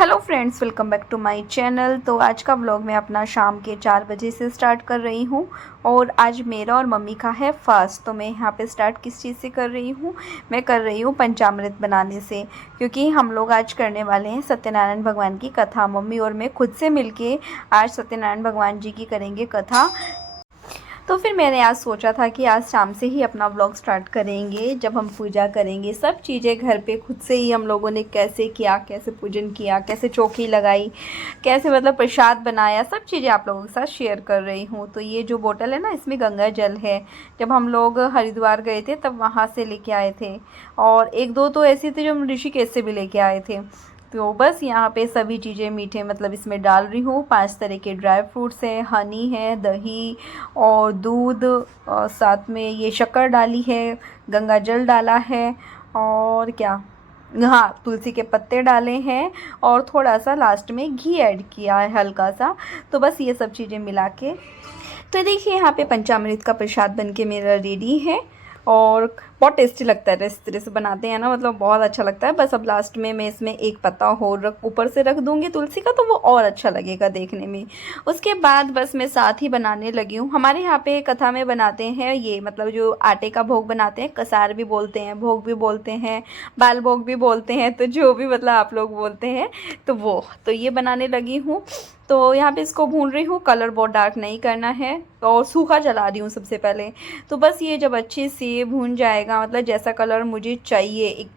Hello friends, welcome back to my channel. तो आज का व्लॉग मैं अपना शाम के 4 बजे से स्टार्ट कर रही हूँ और आज मेरा और मम्मी का है फास्ट। तो मैं यहाँ पे स्टार्ट किस चीज़ से कर रही हूँ, मैं कर रही हूँ पंचामृत बनाने से, क्योंकि हम लोग आज करने वाले हैं सत्यनारायण भगवान की कथा। मम्मी और मैं खुद से मिलके आज सत्यनारायण भगवान जी की करेंगे कथा। तो फिर मैंने आज सोचा था कि आज शाम से ही अपना व्लॉग स्टार्ट करेंगे, जब हम पूजा करेंगे। सब चीज़ें घर पे खुद से ही हम लोगों ने कैसे किया, कैसे पूजन किया, कैसे चौकी लगाई, कैसे मतलब प्रसाद बनाया, सब चीज़ें आप लोगों के साथ शेयर कर रही हूँ। तो ये जो बोतल है ना, इसमें गंगा जल है। जब हम लोग हरिद्वार गए थे तब वहाँ से लेके आए थे, और एक दो तो ऐसे थे जो हम ऋषिकेश से भी लेके आए थे। तो बस यहाँ पे सभी चीज़ें मीठे मतलब इसमें डाल रही हूँ। 5 तरह के ड्राई फ्रूट्स हैं, हनी है, दही और दूध, और साथ में ये शक्कर डाली है, गंगा जल डाला है, और क्या, हाँ, तुलसी के पत्ते डाले हैं, और थोड़ा सा लास्ट में घी ऐड किया है हल्का सा। तो बस ये सब चीज़ें मिला के, तो देखिए यहाँ पे पंचामृत का प्रसाद बनके मेरा रेडी है, और बहुत टेस्टी लगता है। इस तरह से बनाते हैं ना, मतलब बहुत अच्छा लगता है। बस अब लास्ट में मैं इसमें एक पत्ता और ऊपर से रख दूँगी तुलसी का, तो वो और अच्छा लगेगा देखने में। उसके बाद बस मैं साथ ही बनाने लगी हूँ। हमारे यहाँ पे कथा में बनाते हैं ये, मतलब जो आटे का भोग बनाते हैं, कसार भी बोलते हैं, भोग भी बोलते हैं, बाल भोग भी बोलते हैं, तो जो भी मतलब आप लोग बोलते हैं, तो ये बनाने लगी हूँ। तो यहाँ पे इसको भून रही हूँ। कलर बहुत डार्क नहीं करना है, और सूखा जला रही हूँ सबसे पहले। तो बस ये जब अच्छे से भून जाएगा, मतलब जैसा कलर मुझे चाहिए, एक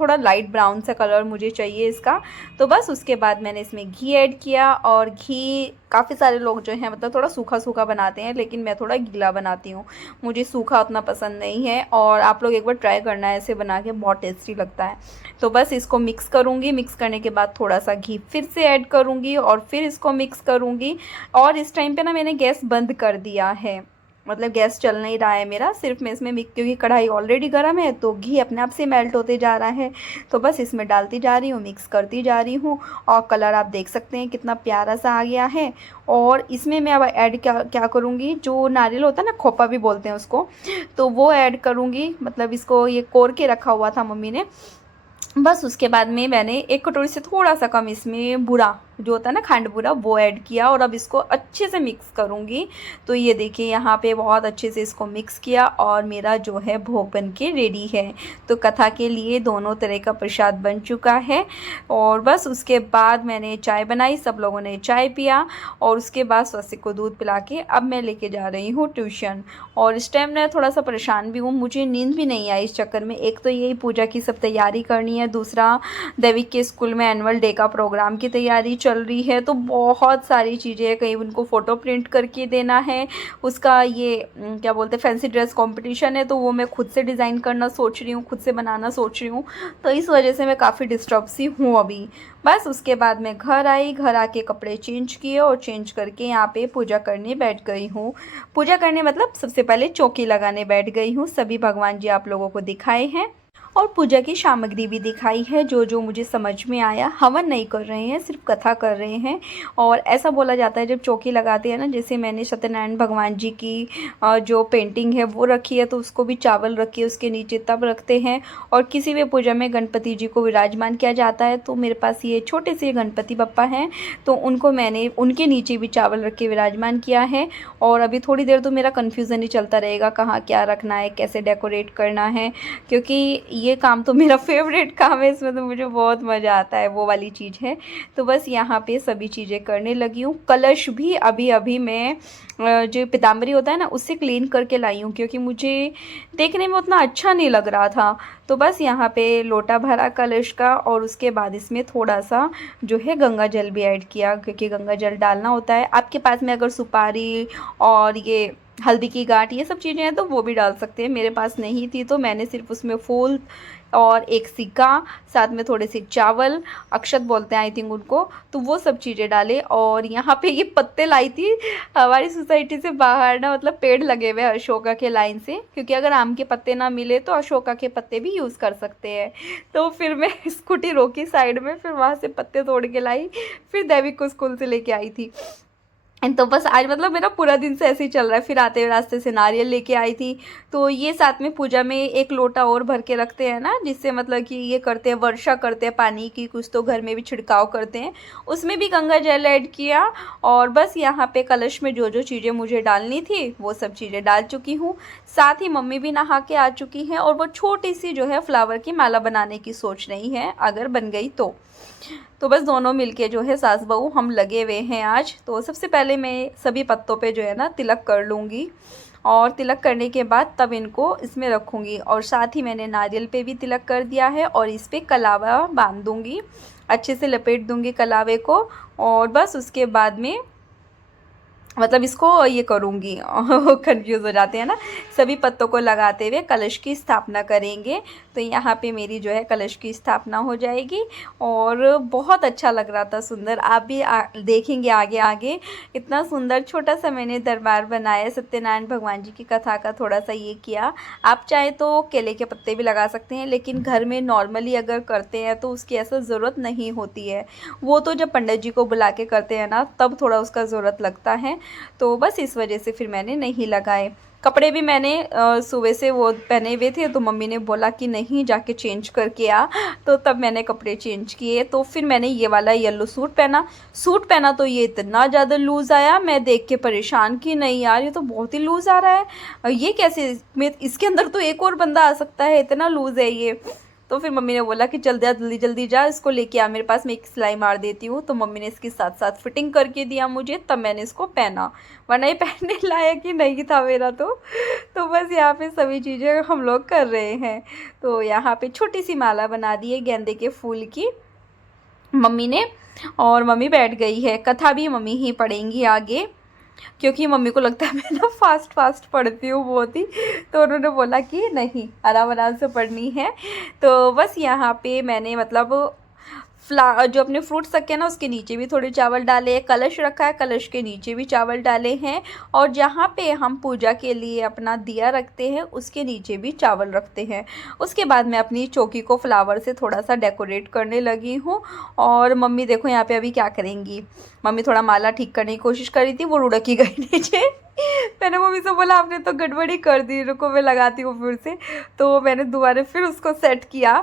थोड़ा लाइट ब्राउन सा कलर मुझे चाहिए इसका, तो बस उसके बाद मैंने इसमें घी ऐड किया। और घी काफ़ी सारे लोग जो हैं मतलब थोड़ा सूखा सूखा बनाते हैं, लेकिन मैं थोड़ा गीला बनाती हूँ, मुझे सूखा उतना पसंद नहीं है। और आप लोग एक बार ट्राई करना है, ऐसे बना के बहुत टेस्टी लगता है। तो बस इसको मिक्स करूँगी। मिक्स करने के बाद थोड़ा सा घी फिर से ऐड करूँगी, और फिर इसको मिक्स करूँगी। और इस टाइम पे ना मैंने गैस बंद कर दिया है, मतलब गैस चल नहीं रहा है मेरा, सिर्फ मैं इसमें मिक्स, क्योंकि कढ़ाई ऑलरेडी गर्म है तो घी अपने आप से मेल्ट होते जा रहा है। तो बस इसमें डालती जा रही हूँ, मिक्स करती जा रही हूँ, और कलर आप देख सकते हैं कितना प्यारा सा आ गया है। और इसमें मैं अब ऐड क्या क्या करूँगी, जो नारियल होता है ना, खोपा भी बोलते हैं उसको, तो वो ऐड करूँगी। मतलब इसको ये कोर के रखा हुआ था मम्मी ने। बस उसके बाद में मैंने एक कटोरी से थोड़ा सा कम इसमें बूरा जो होता है ना, खंड बूरा, वो ऐड किया, और अब इसको अच्छे से मिक्स करूँगी। तो ये देखिए यहाँ पे बहुत अच्छे से इसको मिक्स किया, और मेरा जो है भोग बन के रेडी है। तो कथा के लिए दोनों तरह का प्रसाद बन चुका है। और बस उसके बाद मैंने चाय बनाई, सब लोगों ने चाय पिया, और उसके बाद स्वस्तिक को दूध पिला के अब मैं लेके जा रही हूँ ट्यूशन। और इस टाइम मैं थोड़ा सा परेशान भी हूँ, मुझे नींद भी नहीं आई इस चक्कर में। एक तो यही पूजा की सब तैयारी करनी है, दूसरा देविक के स्कूल में एनुअल डे का प्रोग्राम की तैयारी चल रही है, तो बहुत सारी चीज़ें हैं। कहीं उनको फ़ोटो प्रिंट करके देना है, उसका ये क्या बोलते हैं, फैंसी ड्रेस कंपटीशन है, तो वो मैं खुद से डिज़ाइन करना सोच रही हूँ, खुद से बनाना सोच रही हूँ। तो इस वजह से मैं काफ़ी डिस्टर्ब सी हूँ अभी। बस उसके बाद मैं घर आई, घर आके कपड़े चेंज किए, और चेंज करके यहाँ पे पूजा करने बैठ गई हूँ। पूजा करने मतलब सबसे पहले चौकी लगाने बैठ गई हूँ। सभी भगवान जी आप लोगों को दिखाए हैं, और पूजा की सामग्री भी दिखाई है, जो जो मुझे समझ में आया। हवन नहीं कर रहे हैं, सिर्फ कथा कर रहे हैं। और ऐसा बोला जाता है जब चौकी लगाते हैं ना, जैसे मैंने सत्यनारायण भगवान जी की जो पेंटिंग है वो रखी है, तो उसको भी चावल रखिए उसके नीचे तब रखते हैं। और किसी भी पूजा में गणपति जी को विराजमान किया जाता है, तो मेरे पास ये छोटे से गणपति बप्पा हैं, तो उनको मैंने उनके नीचे भी चावल रख के विराजमान किया है। और अभी थोड़ी देर तो मेरा कन्फ्यूज़न ही चलता रहेगा, कहाँ क्या रखना है, कैसे डेकोरेट करना है, क्योंकि ये काम तो मेरा फेवरेट काम है, इसमें तो मुझे बहुत मज़ा आता है, वो वाली चीज़ है। तो बस यहाँ पे सभी चीज़ें करने लगी हूँ। कलश भी अभी अभी मैं जो पीताम्बरी होता है ना, उससे क्लीन करके लाई हूँ, क्योंकि मुझे देखने में उतना अच्छा नहीं लग रहा था। तो बस यहाँ पे लोटा भरा कलश का, और उसके बाद इसमें थोड़ा सा जो है गंगा जल भी ऐड किया, क्योंकि गंगा जल डालना होता है। आपके पास में अगर सुपारी और ये हल्दी की गांठ ये सब चीज़ें हैं तो वो भी डाल सकते हैं। मेरे पास नहीं थी, तो मैंने सिर्फ उसमें फूल और एक सिक्का, साथ में थोड़े से चावल, अक्षत बोलते हैं आई थिंक उनको, तो वो सब चीज़ें डाले। और यहाँ पे ये पत्ते लाई थी हमारी सोसाइटी से बाहर ना, मतलब पेड़ लगे हुए हैं अशोका के लाइन से, क्योंकि अगर आम के पत्ते ना मिले तो अशोका के पत्ते भी यूज़ कर सकते हैं। तो फिर मैं स्कूटी रोकी साइड में, फिर वहाँ से पत्ते तोड़ के लाई, फिर देवी को स्कूल से लेके आई थी। तो बस आज मतलब मेरा पूरा दिन से ऐसे ही चल रहा है। फिर आते हुए रास्ते से नारियल लेके आई थी, तो ये साथ में पूजा में एक लोटा और भर के रखते हैं ना, जिससे मतलब कि ये करते हैं, वर्षा करते हैं पानी की, कुछ तो घर में भी छिड़काव करते हैं, उसमें भी गंगा जल ऐड किया। और बस यहाँ पे कलश में जो जो चीज़ें मुझे डालनी थी वो सब चीज़ें डाल चुकी हूँ। साथ ही मम्मी भी नहा के आ चुकी हैं, और वो छोटी सी जो है फ्लावर की माला बनाने की सोच रही हैं, अगर बन गई तो बस दोनों मिलके जो है सास बहू हम लगे हुए हैं आज। तो सबसे पहले मैं सभी पत्तों पे जो है ना तिलक कर लूँगी, और तिलक करने के बाद तब इनको इसमें रखूँगी। और साथ ही मैंने नारियल पे भी तिलक कर दिया है, और इस पर कलावा बांध दूँगी, अच्छे से लपेट दूँगी कलावे को। और बस उसके बाद में मतलब इसको ये करूँगी कंफ्यूज हो जाते हैं ना, सभी पत्तों को लगाते हुए कलश की स्थापना करेंगे। तो यहाँ पे मेरी जो है कलश की स्थापना हो जाएगी, और बहुत अच्छा लग रहा था, सुंदर। आप भी देखेंगे आगे आगे, इतना सुंदर छोटा सा मैंने दरबार बनाया। सत्यनारायण भगवान जी की कथा का थोड़ा सा ये किया। आप चाहे तो केले के पत्ते भी लगा सकते हैं, लेकिन घर में नॉर्मली अगर करते हैं तो उसकी ऐसा ज़रूरत नहीं होती है। वो तो जब पंडित जी को बुला के करते हैं ना, तब थोड़ा उसका ज़रूरत लगता है। तो बस इस वजह से फिर मैंने नहीं लगाए। कपड़े भी मैंने सुबह से वो पहने हुए थे, तो मम्मी ने बोला कि नहीं जाके चेंज करके आ, तो तब मैंने कपड़े चेंज किए। तो फिर मैंने ये वाला येलो सूट पहना तो ये इतना ज़्यादा लूज़ आया, मैं देख के परेशान कि नहीं यार ये तो बहुत ही लूज़ आ रहा है, ये कैसे, मैं इसके अंदर तो एक और बंदा आ सकता है, इतना लूज़ है ये। तो फिर मम्मी ने बोला कि जल्दी जल्दी जा, इसको लेके आ मेरे पास, मैं एक सिलाई मार देती हूँ। तो मम्मी ने इसके साथ साथ फिटिंग करके दिया मुझे, तब मैंने इसको पहना, वरना ये पहनने लायक ही नहीं था मेरा। तो बस यहाँ पे सभी चीज़ें हम लोग कर रहे हैं। तो यहाँ पे छोटी सी माला बना दी है गेंदे के फूल की मम्मी ने, और मम्मी बैठ गई है। कथा भी मम्मी ही पढ़ेंगी आगे, क्योंकि मम्मी को लगता है मैं ना फास्ट पढ़ती हूँ बहुत ही, तो उन्होंने बोला कि नहीं आराम आराम से पढ़नी है। तो बस यहाँ पे मैंने मतलब जो अपने फ्रूट्स रखे हैं ना, उसके नीचे भी थोड़े चावल डाले, कलश रखा है, कलश के नीचे भी चावल डाले हैं, और जहाँ पे हम पूजा के लिए अपना दिया रखते हैं उसके नीचे भी चावल रखते हैं। उसके बाद मैं अपनी चौकी को फ्लावर से थोड़ा सा डेकोरेट करने लगी हूँ। और मम्मी देखो यहाँ पे अभी क्या करेंगी, मम्मी थोड़ा माला ठीक करने की कोशिश कर रही थी, वो रुड़की गई नीचे। मैंने मम्मी से बोला आपने तो गड़बड़ी कर दी, रुको मैं लगाती हूँ फिर से। तो मैंने दोबारा फिर उसको सेट किया।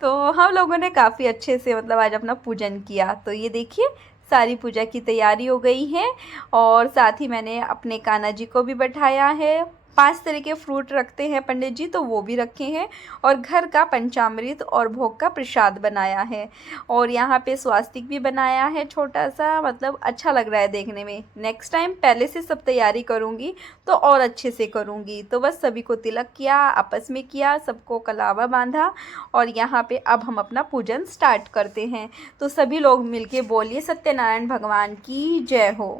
तो हम लोगों ने काफ़ी अच्छे से मतलब आज अपना पूजन किया। तो ये देखिए सारी पूजा की तैयारी हो गई है, और साथ ही मैंने अपने कान्हा जी को भी बैठाया है। 5 तरह के फ्रूट रखते हैं पंडित जी, तो वो भी रखे हैं, और घर का पंचामृत और भोग का प्रसाद बनाया है, और यहाँ पे स्वास्तिक भी बनाया है छोटा सा, मतलब अच्छा लग रहा है देखने में। नेक्स्ट टाइम पहले से सब तैयारी करूँगी तो और अच्छे से करूँगी। तो बस सभी को तिलक किया, आपस में किया, सबको कलावा बांधा, और यहाँ पे अब हम अपना पूजन स्टार्ट करते हैं। तो सभी लोग मिलके बोलिए सत्यनारायण भगवान की जय हो।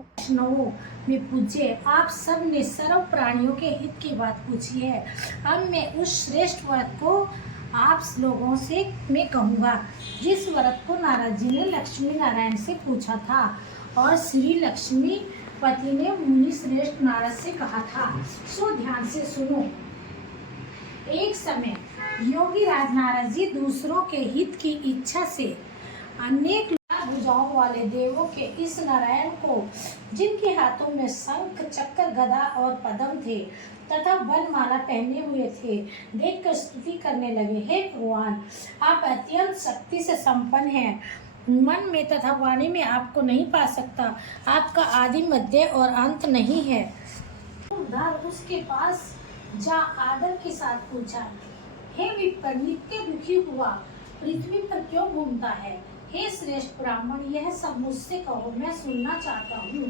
में पूज्य आप सब ने सर्व प्राणियों के हित की बात पूछी है। अब मैं उस श्रेष्ठ व्रत को आप लोगों से मैं कहूँगा, जिस व्रत को नारद जी ने लक्ष्मी नारायण से पूछा था, और श्री लक्ष्मी पति ने मुनि श्रेष्ठ नारद से कहा था। सो ध्यान से सुनो। एक समय योगी राज नारद जी दूसरों के हित की इच्छा से अनेक भुजाओं वाले देवों के इस नारायण को, जिनके हाथों में शंख चक्र गदा और पद्म थे तथा वनमाला पहने हुए थे, देखकर स्तुति करने लगे। हे भगवान, आप अत्यंत शक्ति से संपन्न हैं, मन में तथा वाणी में आपको नहीं पा सकता, आपका आदि मध्य और अंत नहीं है। उधर उसके पास जा आदर के साथ पूछा, हे विप्र, नित्य दुखी हुआ पृथ्वी पर क्यों घूमता है? हे श्रेष्ठ ब्राह्मण, यह सब मुझसे कहो, मैं सुनना चाहता हूँ।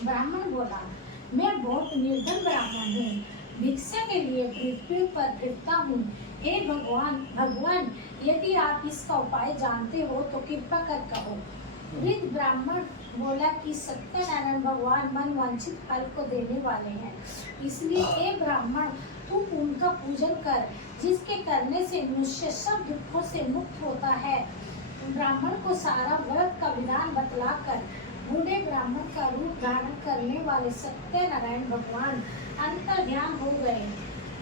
ब्राह्मण बोला, मैं बहुत निर्धन ब्राह्मण हूँ, भिक्षा के लिए पृथ्वी पर फिरता हूँ। हे भगवान, यदि आप इसका उपाय जानते हो तो कृपा कर कहो। वृद्ध ब्राह्मण बोला कि सत्यनारायण भगवान मन वांछित फल को देने वाले हैं, इसलिए हे ब्राह्मण, तू उनका पूजन कर, जिसके करने से मनुष्य सब दुखों से मुक्त होता है। ब्राह्मण को सारा व्रत का विधान बतलाकर बूढ़े ब्राह्मण का रूप धारण करने वाले सत्यनारायण भगवान अंतर्ध्यान हो गए।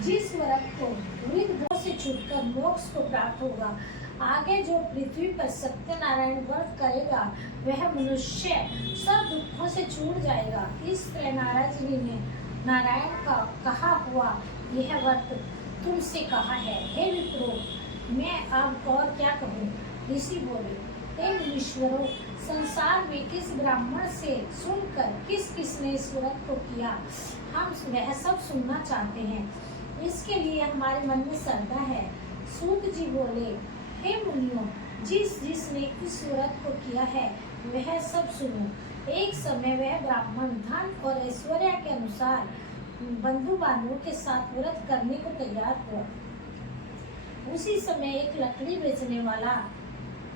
जिस व्रत को वृद्ध से छूटकर मोक्ष को प्राप्त होगा, आगे जो पृथ्वी पर सत्यनारायण व्रत करेगा वह मनुष्य सब दुखों से छूट जाएगा। इस तरह नारद जी ने नारायण का कहा हुआ यह व्रत तुमसे कहा है। हे विप्रो, मैं अब और क्या कहूँ। ऋषि बोले, हे मुनीश्वरों, संसार में किस ब्राह्मण से सुनकर किस किसने इस व्रत को किया, हम वह सब सुनना चाहते हैं। इसके लिए हमारे मन में श्रद्धा है। सूत जी बोले, हे मुनियों, जिसने इस व्रत को किया है वह सब सुनो। एक समय वह ब्राह्मण धन और ऐश्वर्य के अनुसार बंधु बांधवों के साथ व्रत करने को तैयार हुआ। उसी समय एक लकड़ी बेचने वाला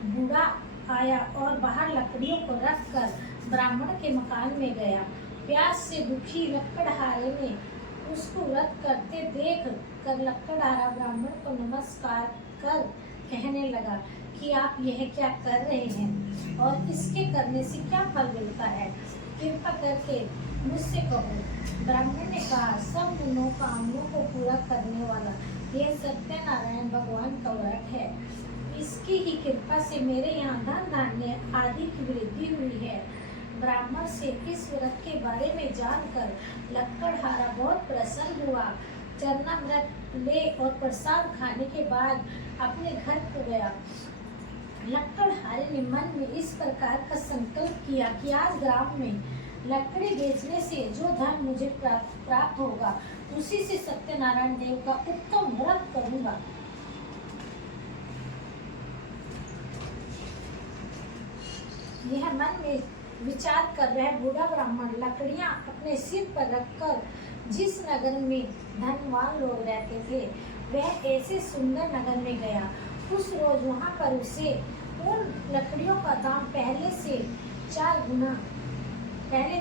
बूढ़ा आया और बाहर लकड़ियों को रख कर ब्राह्मण के मकान में गया। प्यास से दुखी लकड़हारे ने उसको व्रत करते देख कर लकड़हारा ब्राह्मण को नमस्कार कर कहने लगा कि आप यह क्या कर रहे हैं और इसके करने से क्या फल मिलता है, कृपा करके मुझसे कहो। ब्राह्मण ने कहा, सब मनोकामनाओं को पूरा करने वाला यह सत्यनारायण भगवान का व्रत है। इसकी ही कृपा से मेरे यहाँ धन धान्य आदि की वृद्धि हुई है। ब्राह्मण से इस व्रत के बारे में जानकर लकड़हारा बहुत प्रसन्न हुआ। चरणामृत ले और प्रसाद खाने के बाद अपने घर को गया। लकड़हारे ने मन में इस प्रकार का संकल्प किया कि आज ग्राम में लकड़ी बेचने से जो धन मुझे प्राप्त होगा उसी से सत्यनारायण देव का उत्तम व्रत करूंगा। यह मन में विचार कर वह बूढ़ा ब्राह्मण लकड़ियां अपने सिर पर रखकर जिस नगर में धनवान लोग रहते थे वह ऐसे सुंदर नगर में गया। उस रोज वहां पर उसे उन लकड़ियों का दाम पहले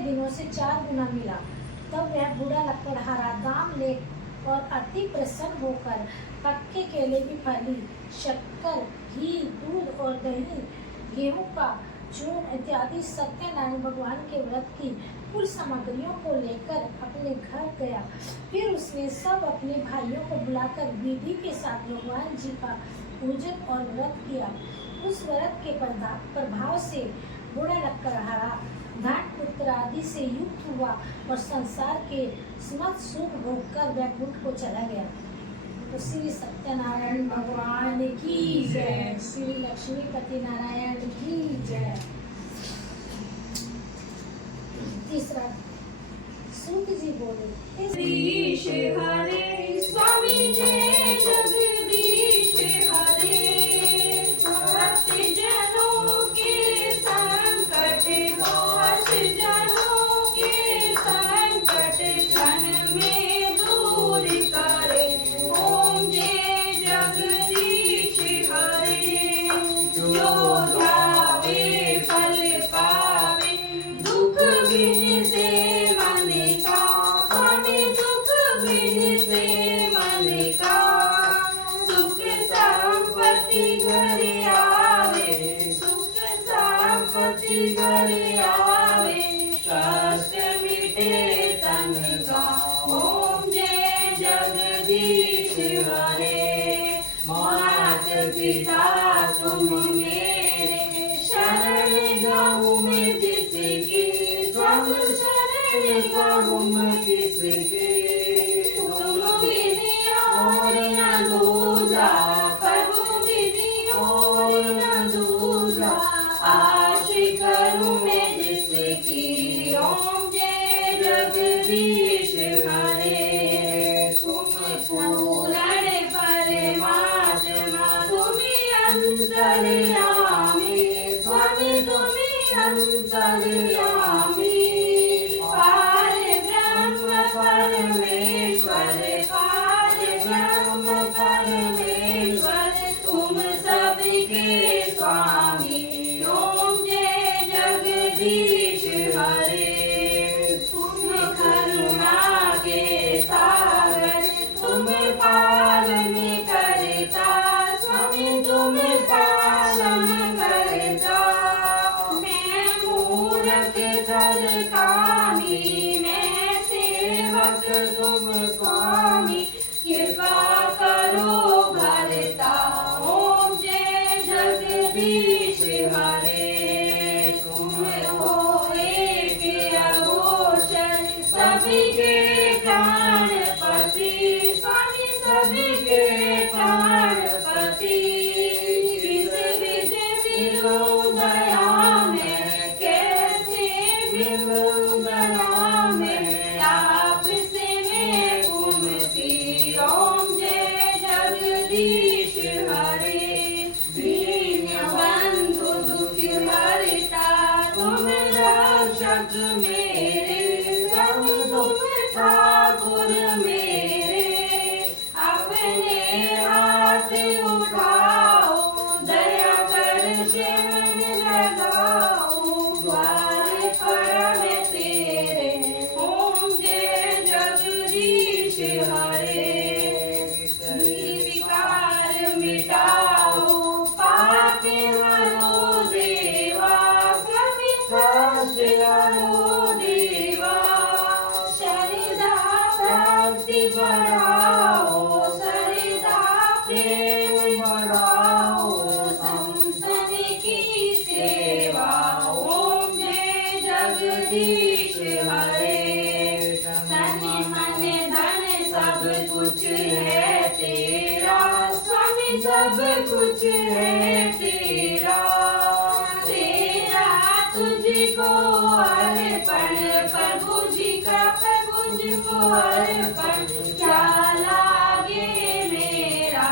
दिनों से 4 गुना मिला। तब वह बूढ़ा लकड़हारा दाम ले और अति प्रसन्न होकर पक्के केले की फली, शक्कर, घी, दूध और दही, गेहूं का चूर्ण इत्यादि सत्यनारायण भगवान के व्रत की कुल सामग्रियों को लेकर अपने घर गया। फिर उसने सब अपने भाइयों को बुलाकर विधि के साथ भगवान जी का पूजन और व्रत किया। उस व्रत के प्रभाव से बूढ़ा लकड़हारा धन पुत्र आदि से युक्त हुआ और संसार के समस्त सुख भोग कर वैकुंठ को चला गया। तो श्री सत्यनारायण भगवान की जय, श्री लक्ष्मीपति नारायण की जय। तीसरा सूत जी बोले, जगदीश हरे स्वामी जय जगदीश हरे, भक्त जनों के संकट नाश, जनों के संकट क्षण में दूर करे। ओम जय जगदीश हरे, जो ध्यावे फल पावे, दुख बिन से मन का, स्वामी दुख बिन से मन का, सुख संपत्ति घर आवे, सुख संपत्ति घर आवे, कष्ट मिटे तन का। ओम जय जगदीश हरे, मात पिता तुम मेरे, शरण जाऊं मैं जिसकी, सब शरण जाऊं मैं जिसकी, तुम विधि और न दूजा, प्रभु विधि और न दूजा, आश करूं मैं जिसकी। ओम जय जगदीश हरे, तुम पूर्ण परमात्मा, तुम्हीं अंतर्यामी, स्वामी तुम्हीं अंतर्यामी, पार ब्रह्म परमेश्वर, पार ब्रह्म परमेश्वर, तुम सबके स्वामी। ओम जय जगदीश हरे, तुम करुणा के सागर, तुम पालन करता, स्वामी तुम पालन करता। मैं मूरख जल कामी, मैं सेवक तुम स्वामी, कृपा करो भरता। ओम जय मेरे, सब तुम ठाकुर मेरे। अपने हाथ उठाओ, दया कर शरण लगाओ, द्वार पर मैं तेरे, ओम जय जगदीश हरे। विकार मिटाओ, पाप हरो देवा, सभी कष्ट हरो देवा। श्रद्धा भक्ति बढ़ाओ, श्रद्धा प्रेम बढ़ाओ, संतन की सेवा, ओम जय जगदीश हरे। तन मन धन सब कुछ है तेरा, स्वामी सब कुछ है तेरा। तेरा तुझको अर्पण, प्रभु जी का प्रभु जी को अर्पण, क्या लागे मेरा,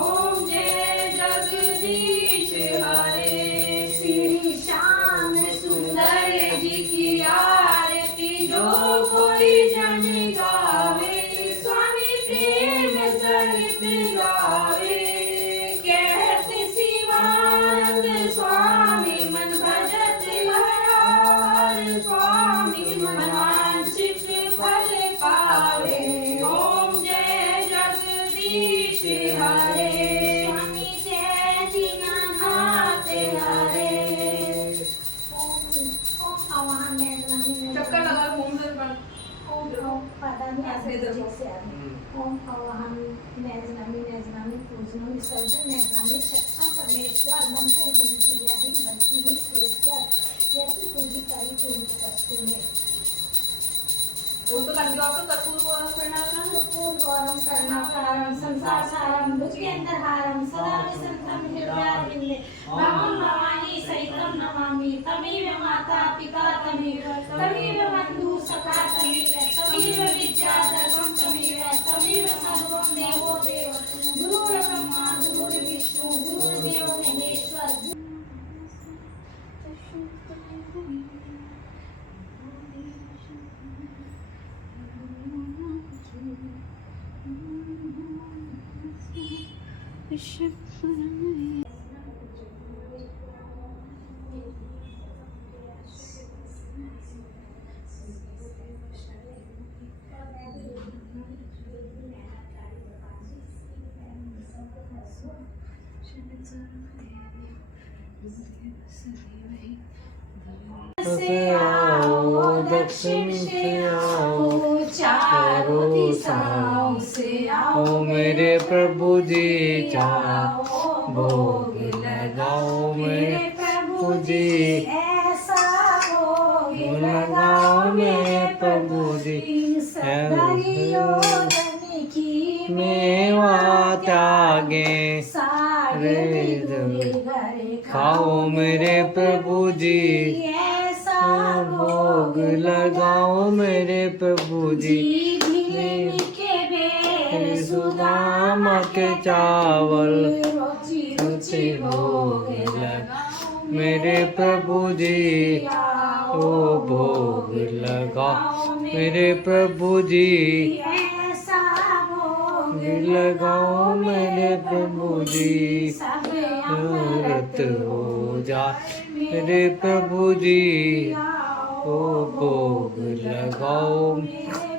ओम जय जगदीश हरे। श्री श्याम सुंदर जी की आरती जो कोई जन गावे, स्वामी प्रेम सहित गावे। कहते शिवानंद स्वामी मन भजत हर, स्वामी मनवांछित फल पावे, ओम जय जगदीश हरे। स्वामी जय दीनानाथ हरे। आवाहन में चक्कर लगा घूम दे पर ओम पदा में ऐसे देखो। से ओम आवाहन नैजनामी नैजनामी पूजनो विसर्जन नैजनामी सक्षम परमेश्वर मंत्र गिनती याही बनती है सुरेश्वर जैसे पूजी करी पूर्ण वस्तु है। वो तो लग गया आपको कपूर गौरव करना था। कपूर गौरम कर्णाकारम संसार सारम भुज के अंदर हारम सदा विसंतम हृदयारविंदे भवम भवानी सहितम नमामि। तमेव माता पिता तमेव बंधु सखा तमेव विद्या धर्मं तमेव सर्वं देवो देव। गुरुर्ब्रह्मा गुरुर्विष्णु गुरुर्देव महेश्वर। से आओ दक्षिण से आओ चारों दिशाओं से आओ ओ मेरे प्रभु जी जाओ भोग लगाओ मेरे प्रभु जी ऐसा भोग लगाओ मेरे प्रभु जी सदरियोधन की मेवा त्यागे सारे घरे खाओ मेरे प्रभु जी ऐसा भोग लगाओ मेरे प्रभु जी के बेर सुदाम के चावल रुचि रुचि भोग लगाओ मेरे प्रभु जी ओ भोग लगाओ मेरे प्रभु जी ऐसा भोग लगाओ मेरे प्रभु जी सब अमृत हो जाए मेरे प्रभु जी ओ भोग लगाओ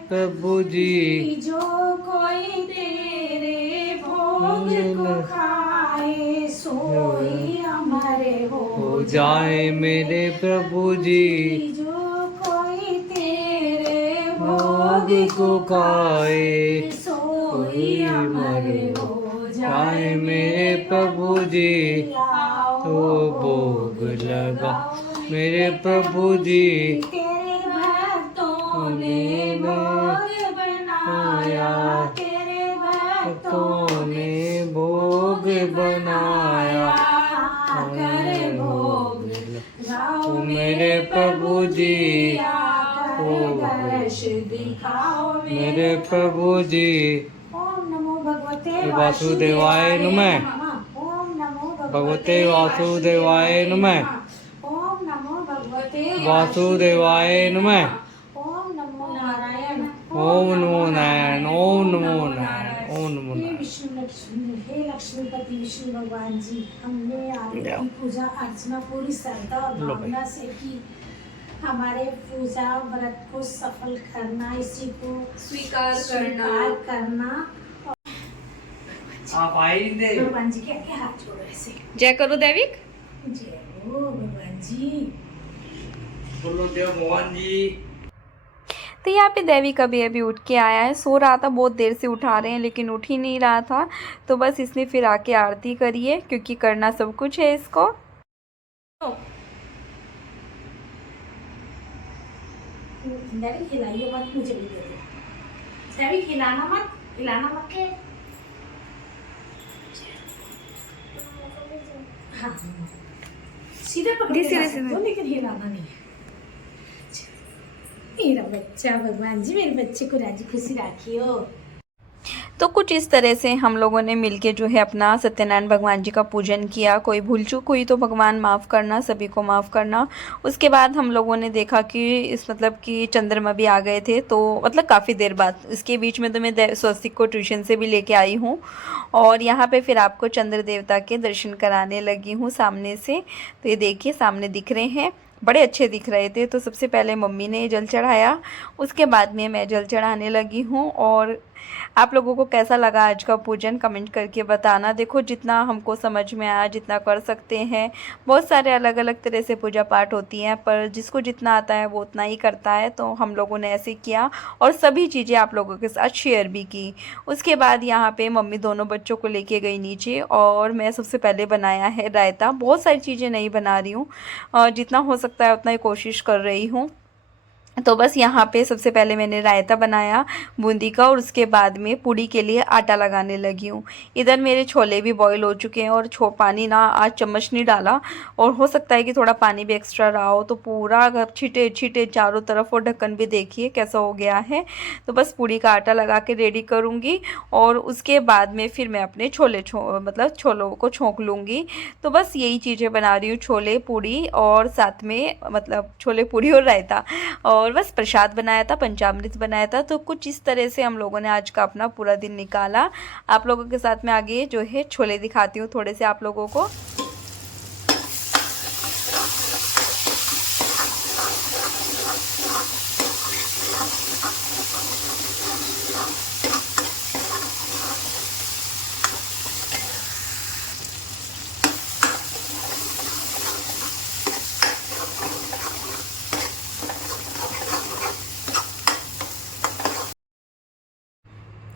प्रभु जी जो कोई तेरे भोग को खाए सोई हमारे हो जाए मेरे प्रभु जी जो कोई तेरे भोग को खाए सोई हमारे हो जाए मेरे प्रभु जी ओ भोग लगा मेरे प्रभु जी तेरे भक्तों ने भोग बनाया तेरे भक्तों ने भोग बनाया कर भोग गाओ मेरे प्रभु जी ओ दर्श दिखाओ मेरे प्रभु जी ओम नमो भगवते वासुदेवाय नमः ओम नमो भगवते वासुदेवाय नमः ओम नमो भगवते वासुदेवाय नमः। ओम नमो नारायण। ओम नमो नारायण। ओम नमो नारायण। ओम नमो हे नारायण। विष्णु लक्ष्मी, हे लक्ष्मीपति विष्णु भगवान जी, हमने आपकी पूजा अर्चना पूरी श्रद्धा और भावना से की। हमारे पूजा व्रत को सफल करना, इसी को स्वीकार करना। आप आएंगे। भगवान जी के आगे हाथ जोड़ो ऐसे। जय करो दैविक। जय हो भगवान जी। बोलो जय भगवान जी। तो यहाँ पे दैविक अभी अभी उठ के आया है, सो रहा था, बहुत देर से उठा रहे हैं लेकिन उठ ही नहीं रहा था। तो बस इसने फिर आके आरती करी है, क्योंकि करना सब कुछ है इसको। दैविक हिलाइए मत, मुझे भी दे दो। दैविक हिलाना मत, हिलाना मत। हाँ सीधे पकड़ के जा सकते हो, लेकिन हिलाना नहीं है। मेरा बच्चा, भगवान जी मेरे बच्चे को राजी खुशी राखियो। तो कुछ इस तरह से हम लोगों ने मिलके जो है अपना सत्यनारायण भगवान जी का पूजन किया। कोई भूल चूक हुई तो भगवान माफ़ करना, सभी को माफ़ करना। उसके बाद हम लोगों ने देखा कि इस मतलब कि चंद्रमा भी आ गए थे, तो मतलब काफ़ी देर बाद। इसके बीच में तो मैं स्वस्तिक को ट्यूशन से भी लेके आई हूँ, और यहाँ पे फिर आपको चंद्र देवता के दर्शन कराने लगी हूँ सामने से। तो ये देखिए सामने दिख रहे हैं, बड़े अच्छे दिख रहे थे। तो सबसे पहले मम्मी ने जल चढ़ाया, उसके बाद में मैं जल चढ़ाने लगी हूँ। और आप लोगों को कैसा लगा आज का पूजन कमेंट करके बताना। देखो जितना हमको समझ में आया, जितना कर सकते हैं। बहुत सारे अलग अलग तरह से पूजा पाठ होती हैं, पर जिसको जितना आता है वो उतना ही करता है। तो हम लोगों ने ऐसे किया और सभी चीज़ें आप लोगों के साथ शेयर भी की। उसके बाद यहाँ पे मम्मी दोनों बच्चों को लेके गई नीचे, और मैं सबसे पहले बनाया है रायता। बहुत सारी चीज़ें नहीं बना रही हूँ, जितना हो सकता है उतना ही कोशिश कर रही हूँ। तो बस यहाँ पे सबसे पहले मैंने रायता बनाया बूंदी का, और उसके बाद में पूड़ी के लिए आटा लगाने लगी हूँ। इधर मेरे छोले भी बॉईल हो चुके हैं, और पानी ना आज चम्मच नहीं डाला, और हो सकता है कि थोड़ा पानी भी एक्स्ट्रा रहा हो। तो पूरा छिटे छिटे चारों तरफ, और ढक्कन भी देखिए कैसा हो गया है। तो बस पूड़ी का आटा लगा के रेडी करूँगी, और उसके बाद में फिर मैं अपने मतलब छोलों को छोंक लूँगी। तो बस यही चीज़ें बना रही हूँ, छोले पूड़ी, और साथ में मतलब छोले पूड़ी और रायता, और बस प्रसाद बनाया था, पंचामृत बनाया था। तो कुछ इस तरह से हम लोगों ने आज का अपना पूरा दिन निकाला। आप लोगों के साथ में आगे जो है छोले दिखाती हूँ थोड़े से आप लोगों को।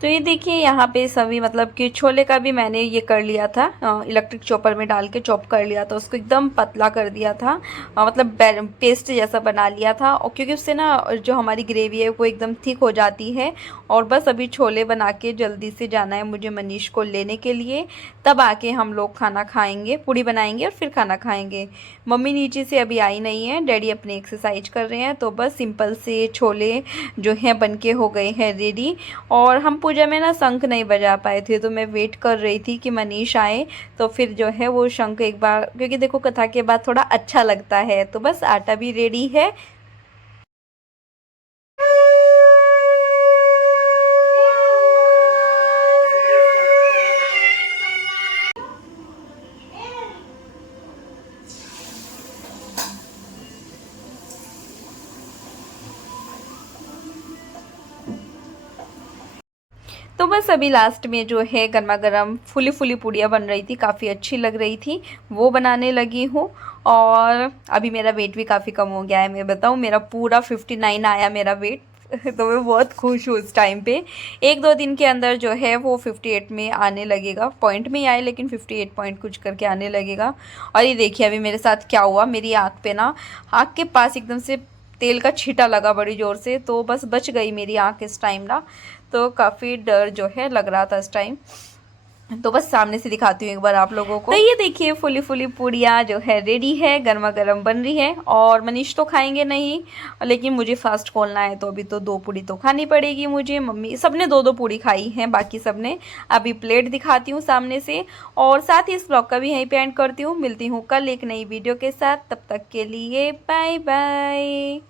तो ये देखिए यहाँ पे सभी मतलब कि छोले का भी मैंने ये कर लिया था, इलेक्ट्रिक चॉपर में डाल के चॉप कर लिया था, उसको एकदम पतला कर दिया था, मतलब पेस्ट जैसा बना लिया था। और क्योंकि उससे ना जो हमारी ग्रेवी है वो एकदम थिक हो जाती है। और बस अभी छोले बना के जल्दी से जाना है मुझे मनीष को लेने के लिए, तब आके हम लोग खाना खाएंगे, पूड़ी बनाएंगे और फिर खाना खाएंगे। मम्मी नीचे से अभी आई नहीं है, डैडी अपनी एक्सरसाइज कर रहे हैं। तो बस सिंपल से छोले जो हैं बन के हो गए हैं रेडी। और हम पूजा में ना शंख नहीं बजा पाए थे, तो मैं वेट कर रही थी कि मनीष आए तो फिर जो है वो शंख एक बार, क्योंकि देखो कथा के बाद थोड़ा अच्छा लगता है। तो बस आटा भी रेडी है। तो बस अभी लास्ट में जो है गर्मा गर्म फुली फुली पूड़ियाँ बन रही थी, काफ़ी अच्छी लग रही थी, वो बनाने लगी हूँ। और अभी मेरा वेट भी काफ़ी कम हो गया है, मैं बताऊँ मेरा पूरा 59 आया मेरा वेट। तो मैं बहुत खुश हूँ उस टाइम पे। 1-2 दिन के अंदर जो है वो 58 में आने लगेगा, पॉइंट में ही आए लेकिन 58 पॉइंट कुछ करके आने लगेगा। और ये देखिए अभी मेरे साथ क्या हुआ, मेरी आँख पे ना, आँख के पास एकदम से तेल का छींटा लगा बड़ी ज़ोर से, तो बस बच गई मेरी आँख इस टाइम ना। तो काफ़ी डर जो है लग रहा था इस टाइम। तो बस सामने से दिखाती हूँ एक बार आप लोगों को। तो ये देखिए फुली फुली पूड़ियाँ जो है रेडी है, गर्मा गर्म बन रही है। और मनीष तो खाएंगे नहीं, लेकिन मुझे फास्ट खोलना है तो अभी तो 2 पूड़ी तो खानी पड़ेगी मुझे। मम्मी सबने 2-2 पूड़ी खाई हैं, बाकी सबने। अभी प्लेट दिखाती हूँ सामने से, और साथ ही इस ब्लॉग का भी यहीं पे एंड करती हूँ। मिलती हूँ कल एक नई वीडियो के साथ, तब तक के लिए बाय बाय।